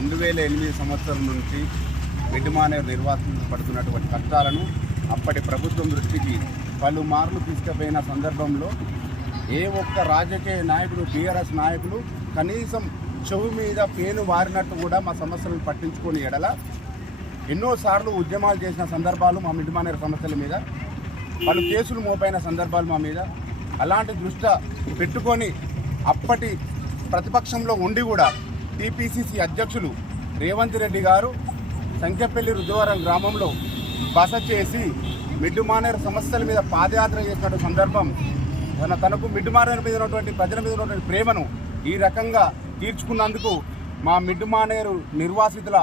రెండు వేల ఎనిమిది సంవత్సరం నుంచి మిడ్మానేరు నిర్వాసించబడుతున్నటువంటి కష్టాలను అప్పటి ప్రభుత్వం దృష్టికి పలుమార్లు తీసుకుపోయిన సందర్భంలో ఏ ఒక్క రాజకీయ నాయకుడు టీఆర్ఎస్ నాయకులు కనీసం చెవు మీద పేను వారినట్టు కూడా మా సమస్యలను పట్టించుకొని ఎడల ఎన్నోసార్లు ఉద్యమాలు చేసిన సందర్భాలు మా మిడ్మానేరు సమస్యల మీద పలు కేసులు మోపైన సందర్భాలు మా మీద అలాంటి దృష్ట పెట్టుకొని అప్పటి ప్రతిపక్షంలో ఉండి కూడా టీపీసీసీ అధ్యక్షులు రేవంత్ రెడ్డి గారు సంఖ్యపల్లి రుజువరం గ్రామంలో బస చేసి మిడ్డుమానేరు సమస్యల మీద పాదయాత్ర చేసిన సందర్భం తన తనకు మిడ్డుమానేరు మీద ఉన్నటువంటి ప్రజల మీద ఉన్నటువంటి ప్రేమను ఈ రకంగా తీర్చుకున్నందుకు మా మిడ్డుమానేరు నిర్వాసితుల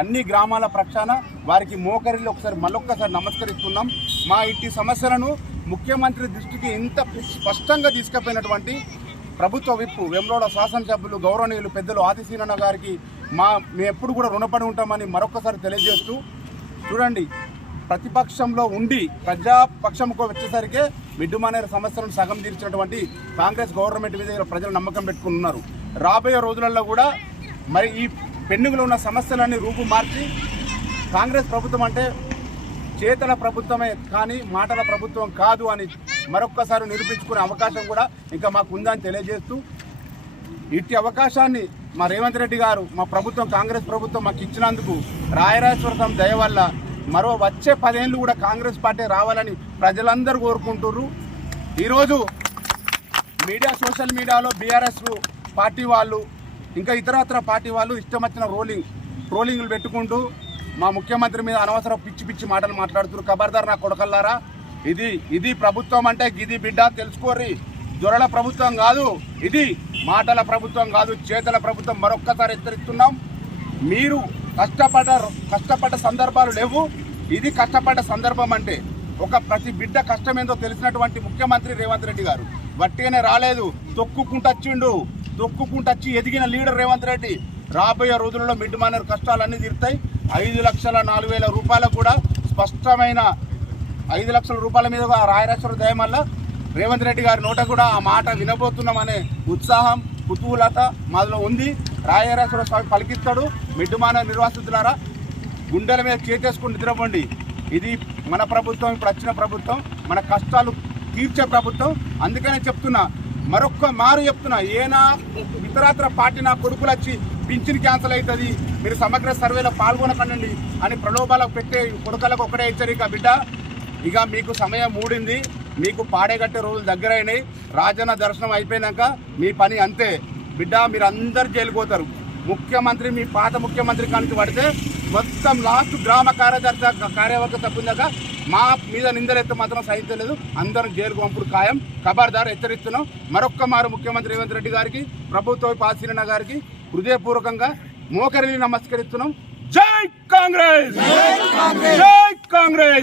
అన్ని గ్రామాల ప్రక్షాన వారికి మోకరిల్లు ఒకసారి మళ్ళొక్కసారి నమస్కరిస్తున్నాం. మా ఇంటి సమస్యలను ముఖ్యమంత్రి దృష్టికి ఇంత స్పష్టంగా తీసుకుపోయినటువంటి ప్రభుత్వ విప్పు వెమ్లోడ శాసనసభ్యులు గౌరవనీయులు పెద్దలు ఆదిశీనన్న గారికి మా మేము ఎప్పుడు కూడా రుణపడి ఉంటామని మరొకసారి తెలియజేస్తూ చూడండి ప్రతిపక్షంలో ఉండి ప్రజాపక్షంకు వచ్చేసరికి మిడ్డుమానేర సమస్యలను సగం తీర్చినటువంటి కాంగ్రెస్ గవర్నమెంట్ మీద ప్రజలు నమ్మకం పెట్టుకుని ఉన్నారు రాబోయే రోజులలో కూడా మరి ఈ పెండింగ్లో ఉన్న సమస్యలన్నీ రూపు మార్చి కాంగ్రెస్ ప్రభుత్వం అంటే చేతల ప్రభుత్వమే కానీ మాటల ప్రభుత్వం కాదు అని మరొక్కసారి నిరూపించుకునే అవకాశం కూడా ఇంకా మాకు ఉందని తెలియజేస్తూ ఇట్టి అవకాశాన్ని మా రేవంత్ రెడ్డి గారు మా ప్రభుత్వం కాంగ్రెస్ ప్రభుత్వం మాకు ఇచ్చినందుకు రాయరాజేశ్వర దయ వల్ల మరో వచ్చే పదేళ్ళు కూడా కాంగ్రెస్ పార్టీ రావాలని ప్రజలందరూ కోరుకుంటున్నారు ఈరోజు మీడియా సోషల్ మీడియాలో బీఆర్ఎస్ పార్టీ వాళ్ళు ఇంకా ఇతరత్ర పార్టీ వాళ్ళు ఇష్టం వచ్చిన రోలింగ్ ట్రోలింగ్లు పెట్టుకుంటూ మా ముఖ్యమంత్రి మీద అనవసర పిచ్చి పిచ్చి మాటలు మాట్లాడుతున్నారు. ఖబర్దార్ నా కొడకల్లారా? ఇది ఇది ప్రభుత్వం అంటే ఇది బిడ్డ తెలుసుకోర్రి. దొరల ప్రభుత్వం కాదు ఇది మాటల ప్రభుత్వం కాదు చేతల ప్రభుత్వం మరొక్కసారి హెచ్చరిస్తున్నాం. మీరు కష్టపడ్డ కష్టపడ్డ సందర్భాలు లేవు. ఇది కష్టపడ్డ సందర్భం అంటే ఒక ప్రతి బిడ్డ కష్టమేందో తెలిసినటువంటి ముఖ్యమంత్రి రేవంత్ రెడ్డి గారు. వట్టిగానే రాలేదు. తొక్కుకుంటచ్చిండు. తొక్కుకుంటచ్చి ఎదిగిన లీడర్ రేవంత్ రెడ్డి. రాబోయే రోజులలో మిడ్ మానర్ కష్టాలన్నీ తీరుతాయి. ఐదు లక్షల నాలుగు వేల రూపాయలకు కూడా స్పష్టమైన ఐదు లక్షల రూపాయల మీద రాయరాశ్వర దయ వల్ల రేవంత్ రెడ్డి గారి నోట కూడా ఆ మాట వినబోతున్నామనే ఉత్సాహం కుతూహలత మాలో ఉంది. రాయరాశ్వర స్వామి పలికిస్తాడు. మిడ్డుమాన నిర్వాసితులారా గుండెల మీద చేతేసుకుని నిద్రపోండి. ఇది మన ప్రభుత్వం ఇప్పుడు వచ్చిన ప్రభుత్వం. మన కష్టాలు తీర్చే ప్రభుత్వం. అందుకనే చెప్తున్నా మరొక్క మారు చెప్తున్నా ఏనా ఇతరాత్ర పార్టీ నా కొడుకులు వచ్చి పింఛన్ క్యాన్సిల్ అవుతుంది. మీరు సమగ్ర సర్వేలో పాల్గొనకండి అని ప్రలోభాలకు పెట్టే కొడుకలకు ఒకటే హెచ్చరిక బిడ్డ. ఇక మీకు సమయం మూడింది మీకు పాడేగట్టే రోజులు దగ్గరైనాయి. రాజన్న దర్శనం అయిపోయినాక మీ పని అంతే. బిడ్డ మీరు అందరు జైలుకోతారు ముఖ్యమంత్రి మీ పాత ముఖ్యమంత్రి కానికి పడితే మొత్తం లాస్ట్ గ్రామ కార్యదర్శి కార్యవర్గ తప్పిందాక మా మీద నిందలెత్తు మాత్రం సహించలేదు అందరం జైలుకు పంపుడు ఖాయం. ఖబర్దార్ హెచ్చరిస్తున్నాం. మరొక్క మారు ముఖ్యమంత్రి రేవంత్ రెడ్డి గారికి ప్రభుత్వ పాసిరణ గారికి హృదయపూర్వకంగా మోకరిని నమస్కరిస్తున్నాం. జై కాంగ్రెస్! జై కాంగ్రెస్!